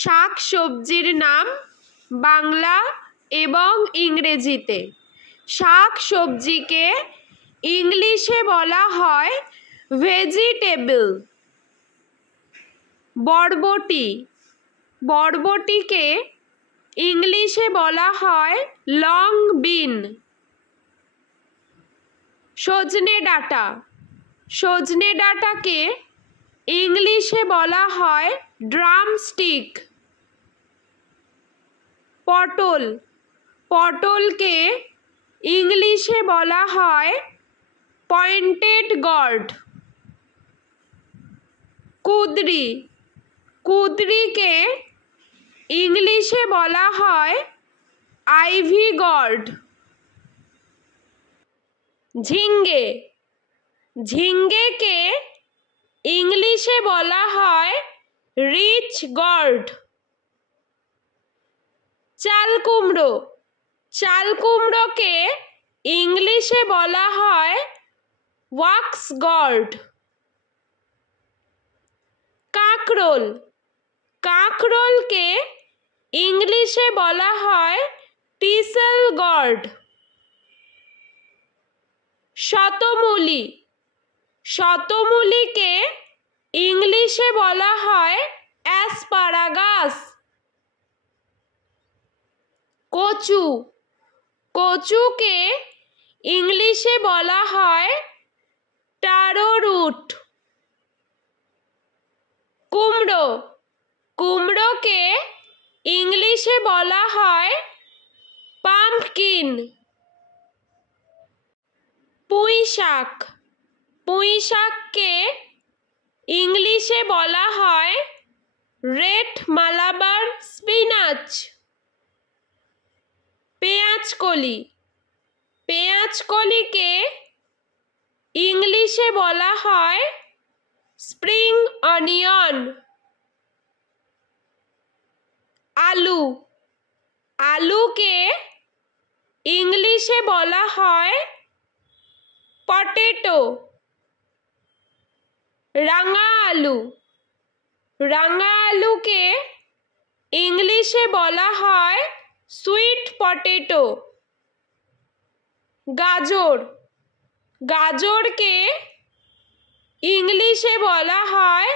শাক সবজির নাম বাংলা এবং ইংরেজিতে। শাক সবজিকে ইংলিশে বলা হয় ভেজিটেবল। বরবটি, বরবটিকে ইংলিশে বলা হয় লং বিন। সজনে ডাঁটা, সজনে ডাঁটাকে ইংলিশে বলা হয় ড্রামস্টিক। পটল, পটলকে ইংলিশে বলা হয় পয়েন্টেড গর্ড। কুঁদরি, কুঁদরিকে ইংলিশে বলা হয় আইভি গর্ড। ঝিঙ্গে, ঝিঙ্গেকে ইংলিশে বলা হয় রিচ গর্ড। চাল কুমড়ো, চাল কুমড়োকে ইংলিশে বলা হয় ওয়াক্স গর্ড। কাঁকরোল, কাঁকরোলকে ইংলিশে বলা হয় টিসেল গর্ড। শতমূলি, শতমূলিকে ইংলিশে বলা হয় অ্যাসপারাগাস। কচু, কচুকে ইংলিশে বলা হয় টারো রুট। কুমড়ো, কুমড়োকে ইংলিশে বলা হয় পাম্পকিন। পুঁই শাক, পুঁই শাককে ইংলিশে বলা হয় রেড মালাবার স্পিনাচ। পেঁয়াজকলি, পেঁয়াজকলিকে ইংলিশে বলা হয় স্প্রিং অনিয়ন। আলু, আলুকে ইংলিশে বলা হয় পটেটো। রাঙা আলু, রাঙা আলুকে ইংলিশে বলা হয় সুইট পটেটো। গাজর, গাজরকে ইংলিশে বলা হয়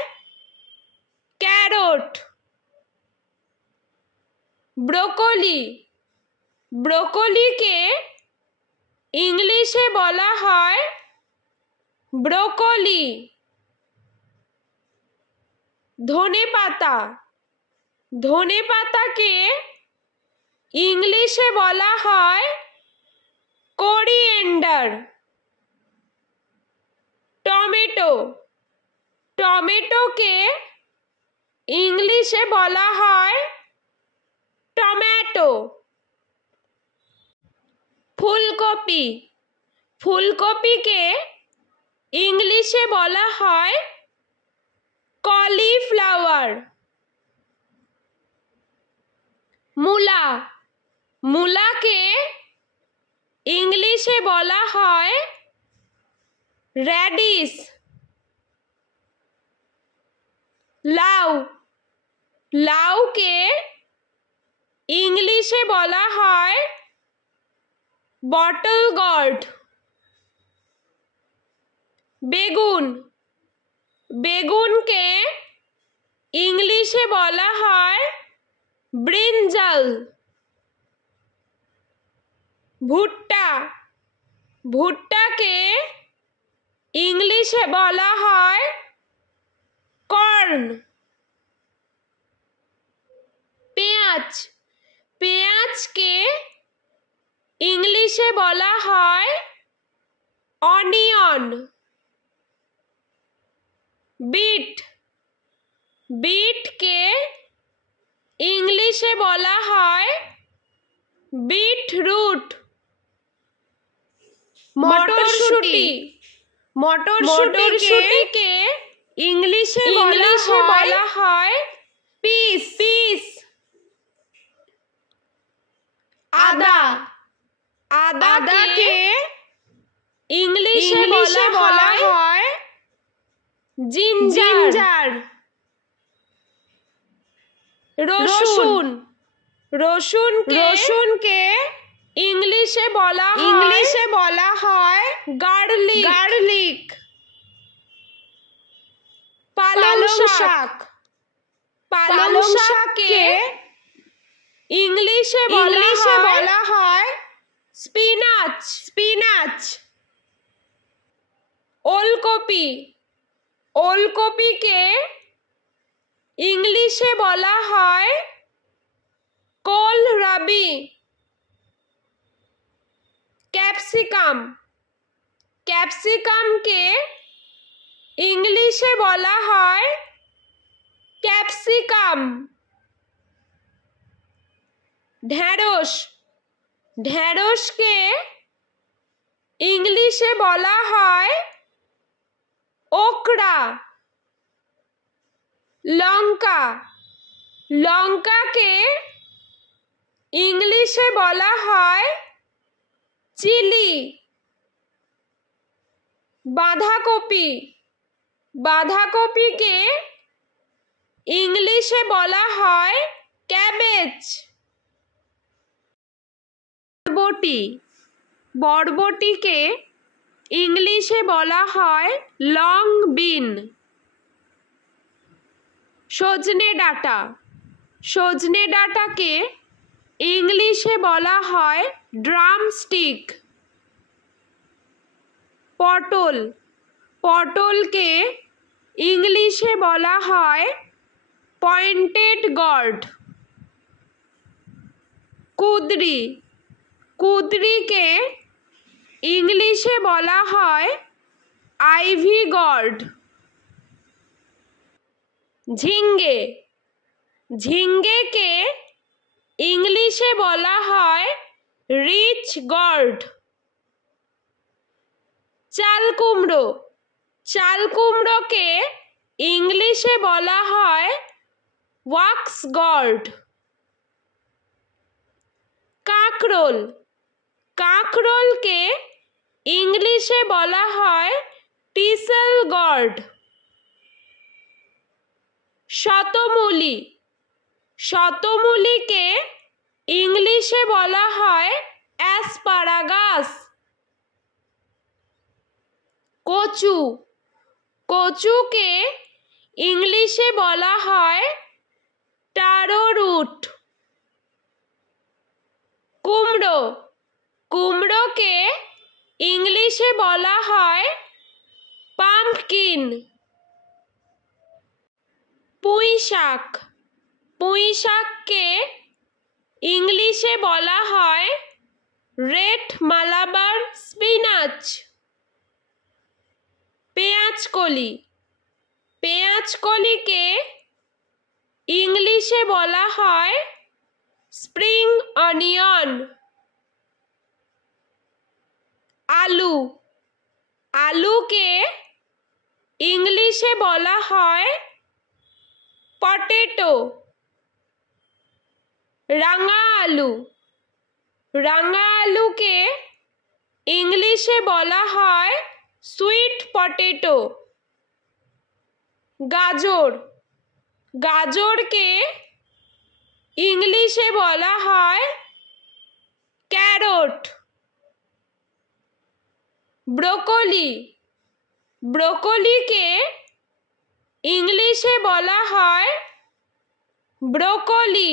ক্যারট। ব্রোকলি, ব্রোকলিকে ইংলিশে বলা হয় ব্রোকলি। ধনেপাতা, ধনেপাতাকে ইংলিশে বলা হয় কোরিয়েন্ডার। টমেটো, টমেটোকে ইংলিশে বলা হয় টমেটো। ফুলকপি, ফুলকপিকে ইংলিশে বলা হয় কলিফ্লাওয়ার। মূলা, মূলাকে ইংলিশে বলা হয় র্যাডিশ। লাউ, লাউকে ইংলিশে বলা হয় বটল গর্ড। বেগুন, বেগুনকে ইংলিশে বলা হয় ব্রিনজাল। ভুট্টা, ভুট্টাকে ইংলিশে বলা হয় কর্ন। পেঁয়াজ, পেঁয়াজকে ইংলিশে বলা হয় অনিয়ন। বিট, বিটকে ইংলিশে বলা হয় বিটরুট। মটরশুঁটি, মটরশুঁটিকে ইংলিশে বলা হয় পিস। পিস। আদা, আদাকে ইংলিশে বলা হয় জিঞ্জার। রসুন রসুনকে ইংলিশে বলা হয় গার্লিক। পালং শাককে ইংলিশে বলা হয় স্পিনাচ। ওলকপিকে ইংলিশে বলা হয় কোলরাবি। ক্যাপসিকামকে ইংলিশে বলা হয় ক্যাপসিকাম। ঢেঁড়সকে ইংলিশে বলা হয় ওকরা। লঙ্কাকে ইংলিশে বলা হয় চিলি। বাঁধাকপিকে ইংলিশে বলা হয় ক্যাবেজ। বরবটিকে ইংলিশে বলা হয় লং বিন। সজনে ডাঁটাকে ইংলিশে বলা হয় ড্রামস্টিক। পটলকে ইংলিশে বলা হয় পয়েন্টেড গর্ড। কুঁদরিকে ইংলিশে বলা হয় আইভি গর্ড। ঝিঙ্গেকে ইংলিশে বলা হয় রিচ গর্ড। চালকুমড়োকে ইংলিশে বলা হয় ওয়াক্স গর্ড। কাঁকরোলকে ইংলিশে বলা হয় টিসেল গর্ড। শতমূলিকে ইংলিশে বলা হয় অ্যাসপারাগাস। কচুকে ইংলিশে বলা হয় টারো রুট। কুমড়োকে ইংলিশে বলা হয় পাম্পকিন। পুঁইশাককে ইংলিশে বলা হয় রেড মালাবার স্পিনাচ। পেঁয়াজকলিকে ইংলিশে বলা হয় স্প্রিং অনিয়ন। আলুকে ইংলিশে বলা হয় পটেটো। রাঙা আলুকে ইংলিশে বলা হয় সুইট পটেটো। গাজরকে ইংলিশে বলা হয় ক্যারট। ব্রোকলিকে ইংলিশে বলা হয় ব্রোকলি।